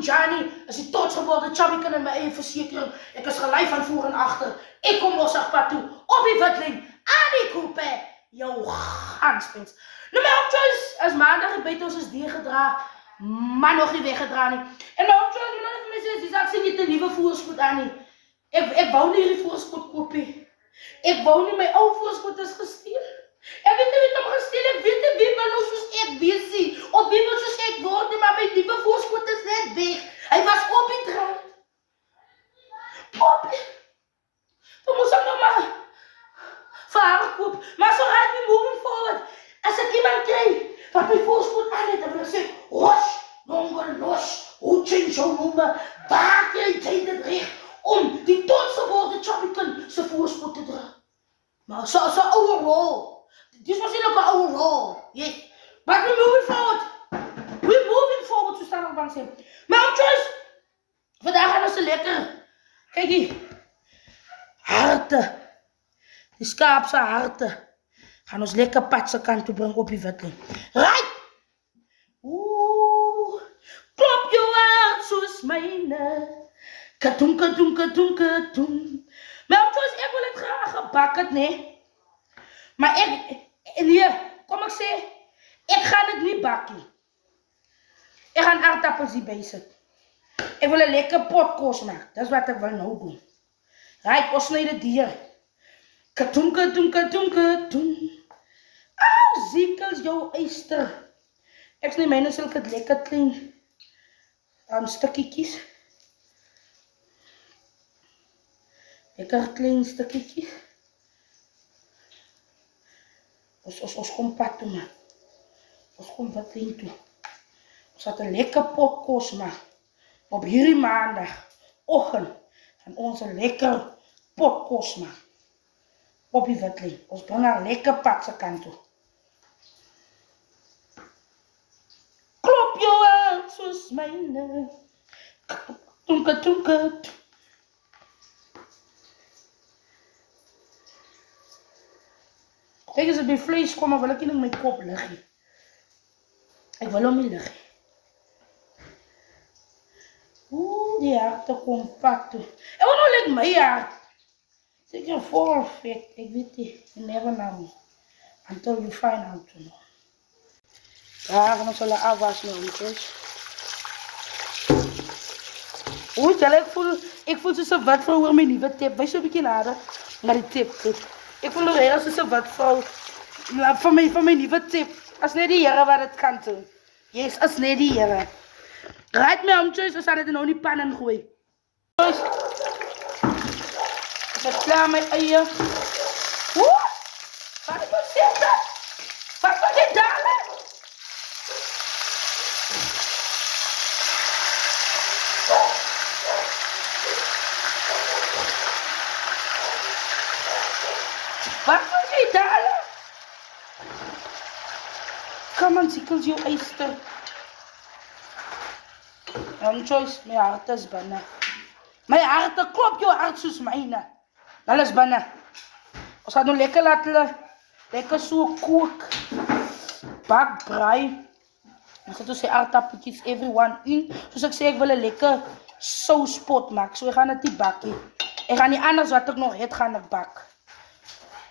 Johnny is die trots geworden chubbykin in my eie versekering. Ek is gelei van voor en achter. Ek kom Mossagpad toe, op die witlijn, aan die koepe, jou ganspens. Nou my opchoice, as maandag het buiten ons is die gedra, maar nog nie weggedra nie. En my opchoice, my nou vir my sê, ek sê nie te nieuwe voorspoed aan nie. Ek wou nie die voorspoed koopie. Ek wou nie my ou voorspoed is gesteel. Ek weet nie wie het hom gesteel, ek weet nie wie wil nou soos ek wees nie, of wie wil soos ek word nie, maar my nieuwe voorspoed is net weg. Hy was op die draad. Op die... Dan moes ek nou maar vir haar koop. Maar so right me moving forward. As ek iemand kry, wat my voorspoed aan het, dan wil ek sê, Rosh, nommer los, hoe change jou nommer, waar kry jy dit recht, om die totse woorde chubbykin sy voorspoed te dra. Maar so ouwe rol. Dis was nie ook een ouwe rol. Yes. But we're moving forward. We're moving forward, so staan op bang sê. Maar opchoice, vandaag gaan ons so lekker. Kijk hier. Harte. Die skaapse harte. Gaan ons lekker patse kant toe bring op die witlijn. Right! Oeh. Klop jou hart soos myne. Katoen, katoen, katoen, katoen. Maar opchoice, ek wil het graag gebak het, nee. Maar nee, kom ek sê, ek gaan het nie bakkie. Ek gaan aardappels hier by sit. Ek wil een lekker potkos maak, dis wat ek wil nou doen. Right, ons sny dit hier. Katoen, katoen, katoen, katoen. Au, ziekels jou eister. Ek sny myne sulke lekker klein stukkietjies. Lekker klein stukkietjies. Ons kom pad toe, man. Ons kom wat in toe. Ons had een lekker potkos, man. Op hierdie maandag, oggend, gaan ons een lekker potkos, man. Op die witlijn. Ons bring haar lekker patse kant toe. Klop jou hart soos myne. Toenke, toenke, toenke. Kijk, as ek by vlees kom, wil ek nie in my kop liggie. Ek wil hom nie liggie. Oeh, die harte kom pad toe. Ek wil nou like my hart. Seker vol vet, ek weet nie. You never know. Until you find out to know. Ja, gaan ons hulle afwas my omkens. Oeh, jylle, ek voel soos 'n wat vrou oor my nieuwe tip. Wees so 'n bietjie nader, maar die tip goed. Ek voel nog heel soos 'n wat vrou van my nieuwe tip. As net die Here wat dit kan doen. Yes, as net die Here. Right my omchoice, ons gaan dit nou in die pan ingooi. Choice. Ek het klaar my eie. Oeh! Wat ek moet sê? Wat moet jy dale? Wat moet jy dale? Kom aan, ziekels jou eister. Choice, my hart is binne. My hart, klop jou hart soos myne. Dat is binne. Ons gaan nou lekker laat hulle, lekker so kook. Bak, braai. Dan sit ons die aardappeltjies everyone in. Soos ek sê, ek wil een lekker sauspot maak. So ek gaan dit nie bakkie. Ek gaan nie anders wat ek nog het, gaan ek bak.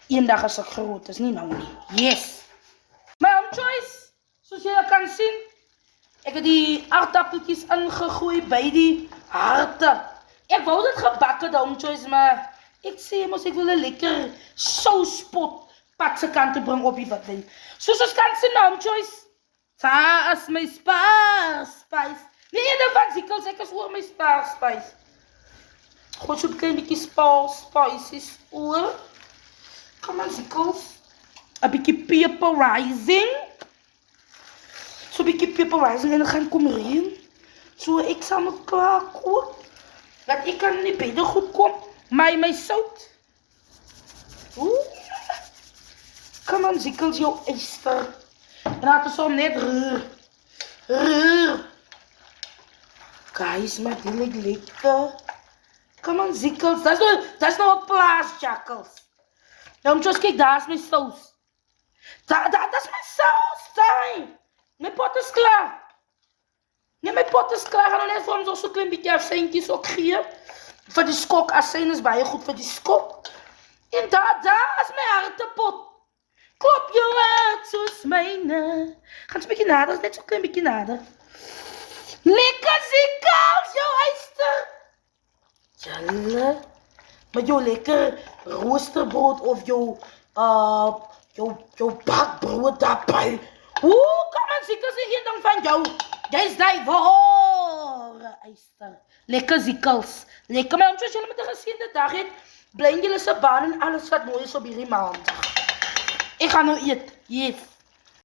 Eendag is ek groot, is nie nou nie. Yes. My choice, soos jy kan sien, ek het die aardappeltjies ingegooi by die harte. Ek wou dit gebakke da choice, maar ek sê mos ek wil een lekker sauspot patse kant te bring op die witlijn. Soos ons kan sien na choice. Daar is my spaarspijs. Nee, ene van ziekels, ek is oor my spaarspijs. Gooi so'n klein bykie spaarspijsies oor. Kom aan ziekels. Een bykie peperizing. So'n bykie peperizing en dan gaan kom reën. So ek sal my klaar kook. Dat ek kan nie beide goed kom. My sout. Oeh. Kom aan ziekels jou eister. En laat ons hom net rrrr. Guys, maar die lyk lekker. Kom aan ziekels. Dat is nou een plaas, jakkels. Nou, just kijk, daar is mijn saus. Dat is mijn saus, daar. Mijn pot is klaar. Nee, my pot is klaar. Gaan nou net vir ons ook so klein bietjie asynkies ook gee. Vir die skok, asyn is baie goed vir die skok. En daar is my hartepot. Klop jou hart soos myne. Gaan so 'n bietjie nader, net so klein bietjie nader. Lekker ziekels, jou eister. Julle, met jou lekker roosterbrood of jou bakbrood daarbij. Hoe kan man ziekels een ding van jou? Jy is die ware eister. Lekker ziekels. Lekker, maar omdat jullie met een geseende dag het, blij jullie se baan en alles wat mooi is op hierdie maandag. Ik ga nou eten. Yes.